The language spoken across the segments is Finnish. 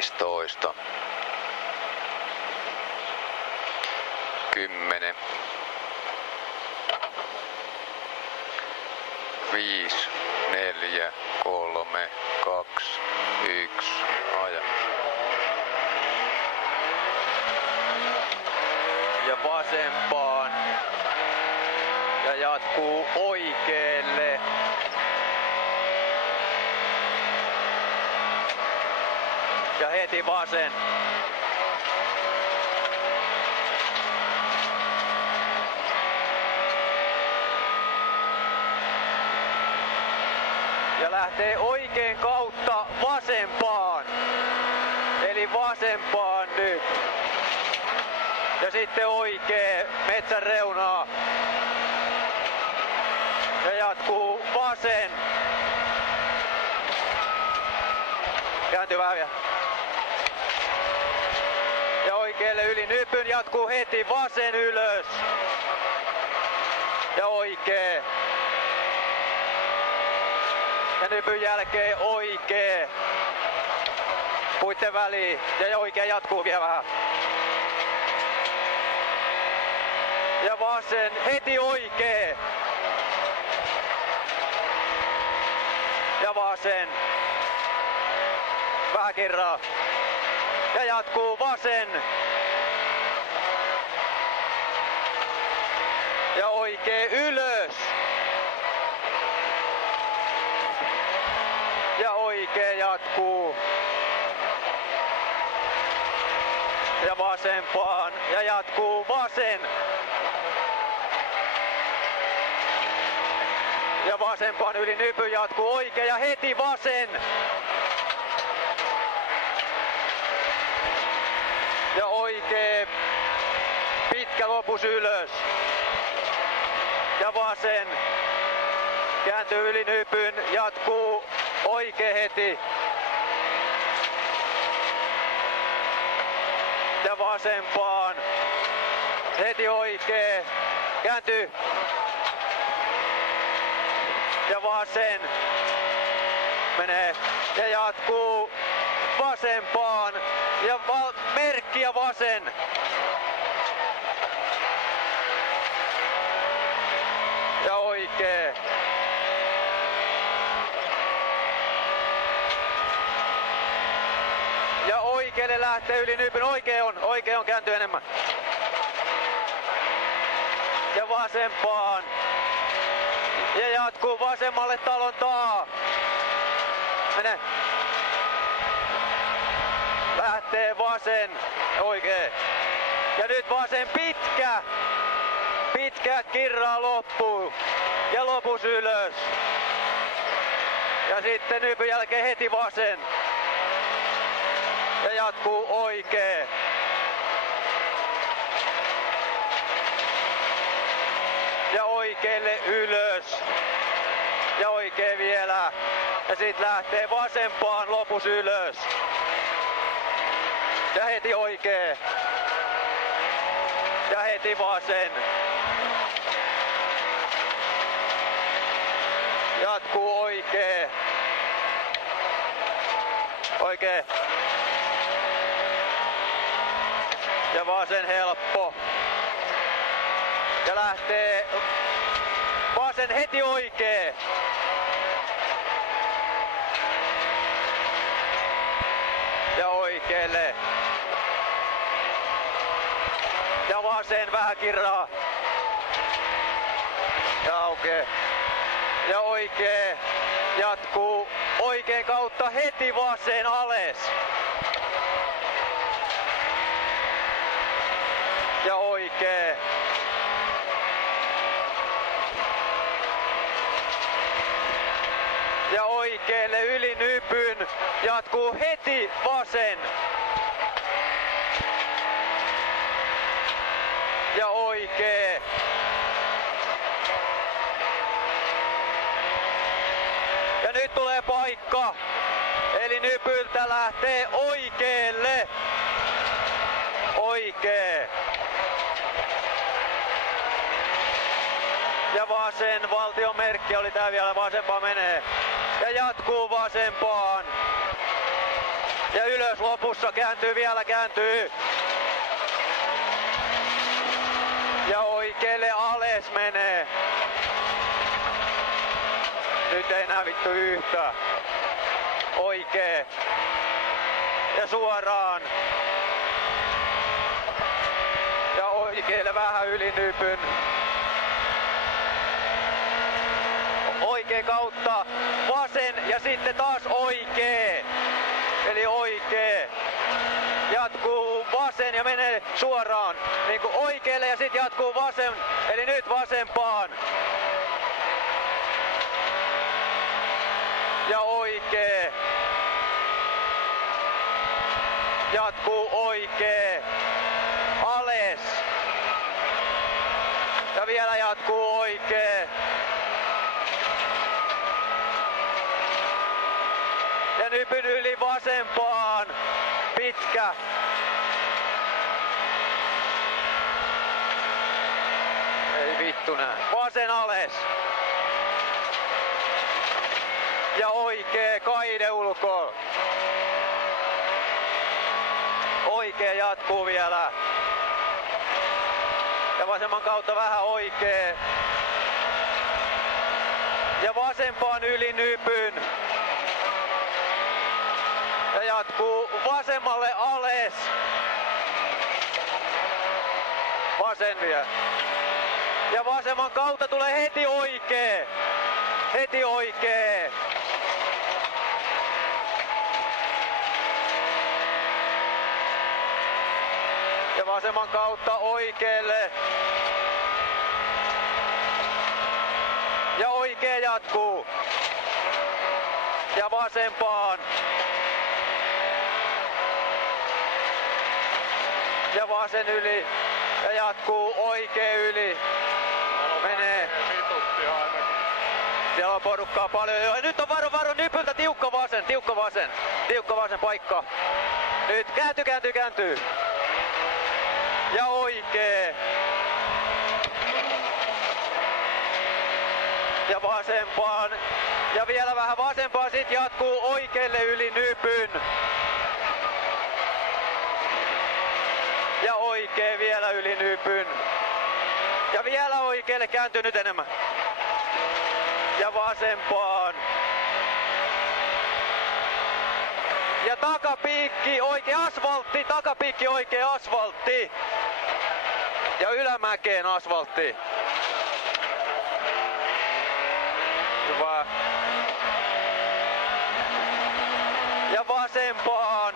15, 10, 5, 4, 3, 2, 1, aja. Ja vasempaan. Ja jatkuu oikealle. Ja heti vasen. Ja lähtee oikein kautta vasempaan. Eli vasempaan nyt. Ja sitten oikee metsän reunaa. Ja jatkuu vasen. Kääntyy vähän vielä. Ja oikealle yli nypyn, jatkuu heti vasen ylös. Ja oikee. Ja nypyn jälkeen oikee. Puitten väliin. Ja oikee jatkuu vielä vähän. Ja vasen, heti oikee. Ja vasen. Vähän kerran. Ja jatkuu vasen. Ja oikee ylös. Ja oikee jatkuu. Ja vasempaan. Ja jatkuu vasen. Ja vasempaan yli nypyn jatkuu oikee ja heti vasen. Ja oikee. Pitkä lopus ylös. Ja vasen. Kääntyy yli nypyn, jatkuu oikee heti. Ja vasempaan. Heti oikee. Kääntyy. Ja vasen. Menee. Ja jatkuu vasempaan. Ja merkki ja vasen. Ja oikee. Ja oikealle lähtee yli nypyn. Oikee on kääntyy enemmän. Ja vasempaan. Ja jatkuu vasemmalle talontaa. Mene. Lähtee vasen. Oikee. Ja nyt vasen pitkä. Pitkä kirraa loppuun. Ja lopus ylös. Ja sitten nypyn jälkeen heti vasen. Ja jatkuu oikee. Ja oikealle ylös. Ja oikee vielä. Ja sit lähtee vasempaan lopus ylös. Ja heti oikee. Ja heti vasen. Jatkuu oikee. Oikee. Ja vasen helppo. Ja lähtee vasen heti oikee. Ja oikealle. Ja vasen vähän kirraa. Ja aukeaa. Ja oikee. Jatkuu oikeen kautta heti vasen alas. Ja oikee. Ja oikealle yli nypyn. Jatkuu heti vasen. Ja oikee. Ja nyt tulee paikka. Eli nypyltä lähtee oikealle. Oikee. Ja vasen, valtion merkki oli tää vielä, vasempaan menee. Ja jatkuu vasempaan. Ja ylös lopussa, kääntyy vielä, kääntyy. Ja oikealle alas menee. Nyt ei näe vittu yhtään. Oikee. Ja suoraan. Ja oikealle vähän yli nypyn. Oikee kautta vasen ja sitten taas oikee. Eli oikee. Jatkuu vasen ja menee suoraan niin kuin oikealle ja sitten jatkuu vasen. Eli nyt vasempaan. Ja oikee. Jatkuu oikee. Ales. Ja vielä jatkuu oikee. Ja nypyn yli vasempaan. Pitkä. Ei vittu näe. Vasen ales. Ja oikee kaide ulkoon. Oikee jatkuu vielä. Ja vasemman kautta vähän oikee. Ja vasempaan yli nypyn. Ja jatkuu vasemmalle alas. Vasen vielä. Ja vasemman kautta tulee heti oikee. Heti oikee. Ja vasemman kautta oikealle. Ja oikee jatkuu. Ja vasempaan. Ja vasen yli. Ja jatkuu oikee yli. Menee. Siellä on porukkaa paljon. Ja nyt on varo nypyltä tiukka vasen paikka. Nyt kääntyy. Ja oikee. Ja vasempaan. Ja vielä vähän vasempaan, sit jatkuu oikealle yli nypyn. Ja oikee vielä yli nypyn. Ja vielä oikealle, kääntyy nyt enemmän. Ja vasempaan. Ja takapiikki, oikea asfaltti, takapiikki, oikea asfaltti. Ja ylämäkeen asfaltti. Hyvä. Ja vasempaan.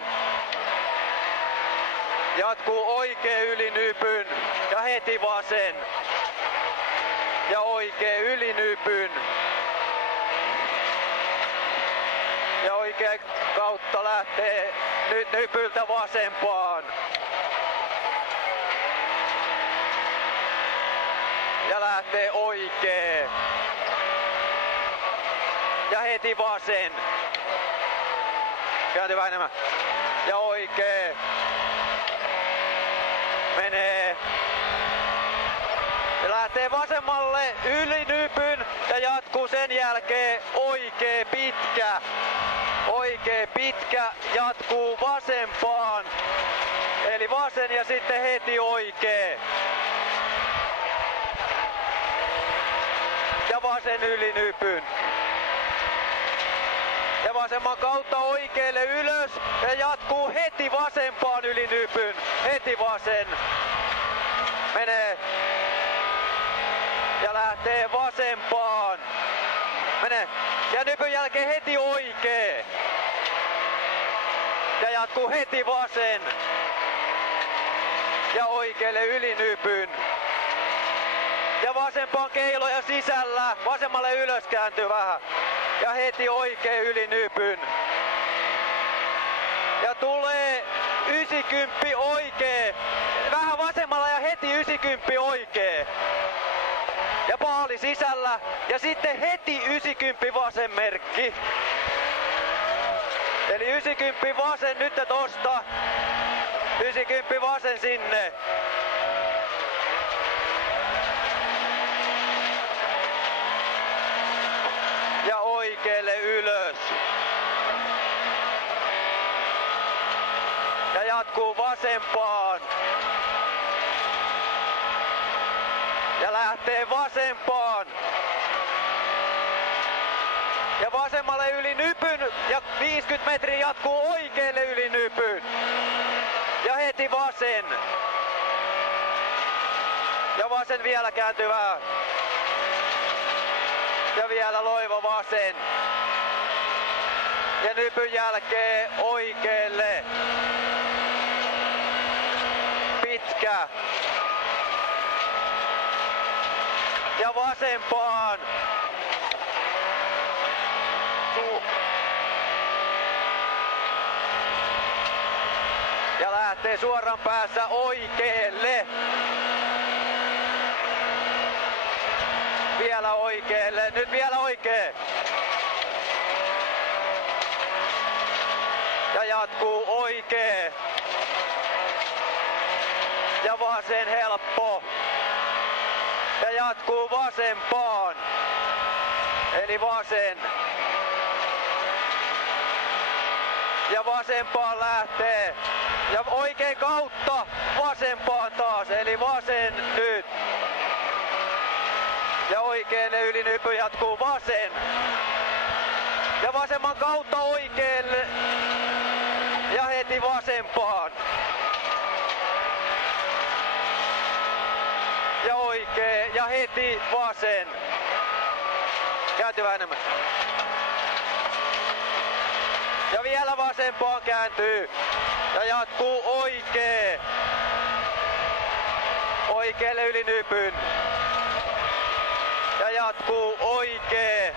Jatkuu oikea yli nypyn. Ja heti vasen. Ja oikea yli nypyn. Ja oikea kautta lähtee nyt nypyltä vasempaan. Ja lähtee oikee. Ja heti vasen. Kääntyy vähän enemmän. Ja oikee. Menee. Ja lähtee vasemmalle yli nypyn ja jatkuu sen jälkeen oikee pitkä. Oikee pitkä jatkuu vasempaan. Eli vasen ja sitten heti oikee. Ja vasen yli nypyn. Ja vasemman kautta oikealle ylös ja jatkuu heti vasempaan yli nypyn. Heti vasen. Menee. Ja lähtee vasempaan. Menee. Ja nypyn jälkeen heti oikee. Ja jatkuu heti vasen. Ja oikealle yli nypyn. Ja vasempaan keiloja sisällä. Vasemmalle ylös kääntyy vähän. Ja heti oikee yli nypyn. Ja tulee 90 oikee. Vähän vasemmalla ja heti 90 oikee. Ja paali sisällä. Ja sitten heti 90 vasen merkki. Eli 90 vasen nyt tosta. 90 vasen sinne. Ja oikealle ylös. jatkuu vasempaan. Ja lähtee vasempaan. Ja vasemmalle yli nypyn ja 50 metriä jatkuu oikealle yli nypyn. Ja heti vasen. Ja vasen vielä kääntyy vähän. Ja vielä loiva vasen. Ja nypyn jälkeen oikealle. Pitkä. Ja vasempaan. Ja lähtee suoran päässä oikealle. Vielä oikealle. Nyt vielä oikee. Ja jatkuu oikee. Ja vasen helppo. Ja jatkuu vasempaan. Eli vasen. Ja vasempaan lähtee. Ja oikein kautta vasempaan taas. Eli vasen nyt. Ja oikealle yli nypy jatkuu vasen. Ja vasemman kautta oikealle. Ja heti vasempaan. Ja oikee ja heti vasen. Kääntyy vähän enemmän. Ja vielä vasempaan kääntyy. Ja jatkuu oikee. Oikealle yli nypyn. Ja jatkuu oikee.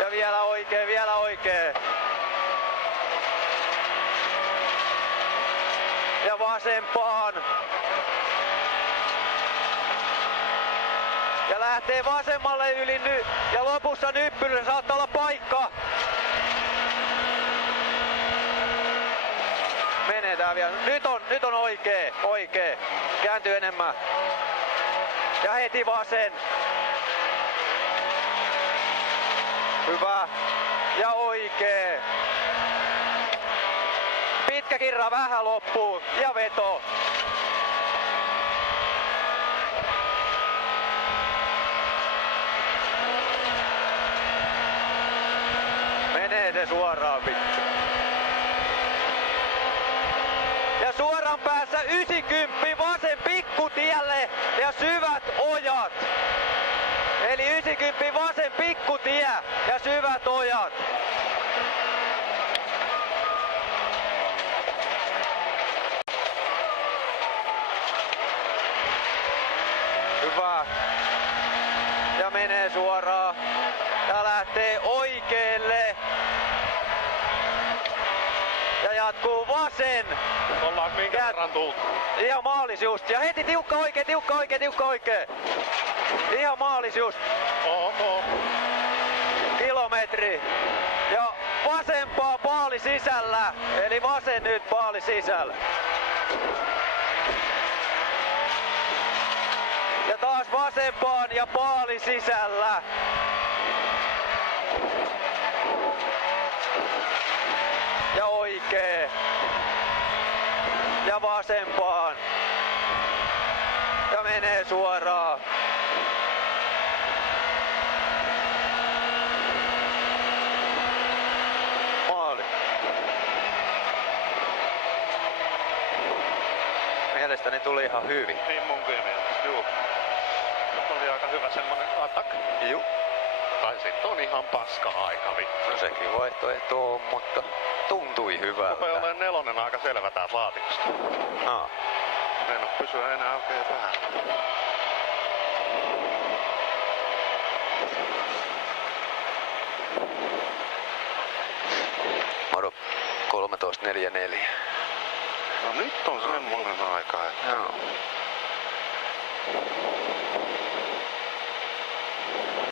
Ja vielä oikee, vielä oikee. Ja vasempaan. Ja lähtee vasemmalle yli ja lopussa nyppyllä saattaa olla paikka. Menetään vielä. Nyt on oikee. Kääntyy enemmän. Ja heti vasen. Hyvä. Ja oikee. Pitkä kirra vähän loppuun. Ja veto. Menee se suoraan pitkä. Ja suoran päässä 90 vasen pikkutielle ja syvät ojat. Eli 90 vasen pikkutie ja syvät ojat. Hyvä. Ja menee suoraan. Ja lähtee oikealle. Ja jatkuu vasen. Ollaan minkä verran tultu? Ihan maalis just. Ja heti tiukka oikee. Ihan maalis just. Oho. Kilometri. Ja vasempaa paali sisällä. Eli vasen nyt paali sisällä. Ja taas vasempaan ja paali sisällä. Ja oikee. Ja vasempaan. Ja menee suoraan. Maali. Mielestäni tuli ihan hyvin. Niin munkin mielestä, juu. Oli aika hyvä semmonen attack. Juu. Tai sit on ihan paska aika vittu. No sekin vaihtoehto on, mutta tuntui hyvältä. Rupee olemaan nelonen aika selvä tää laatikosta. En oo pysyä enää oikein vähän. Moro 13.44. No nyt on semmonen aika, että... Joo.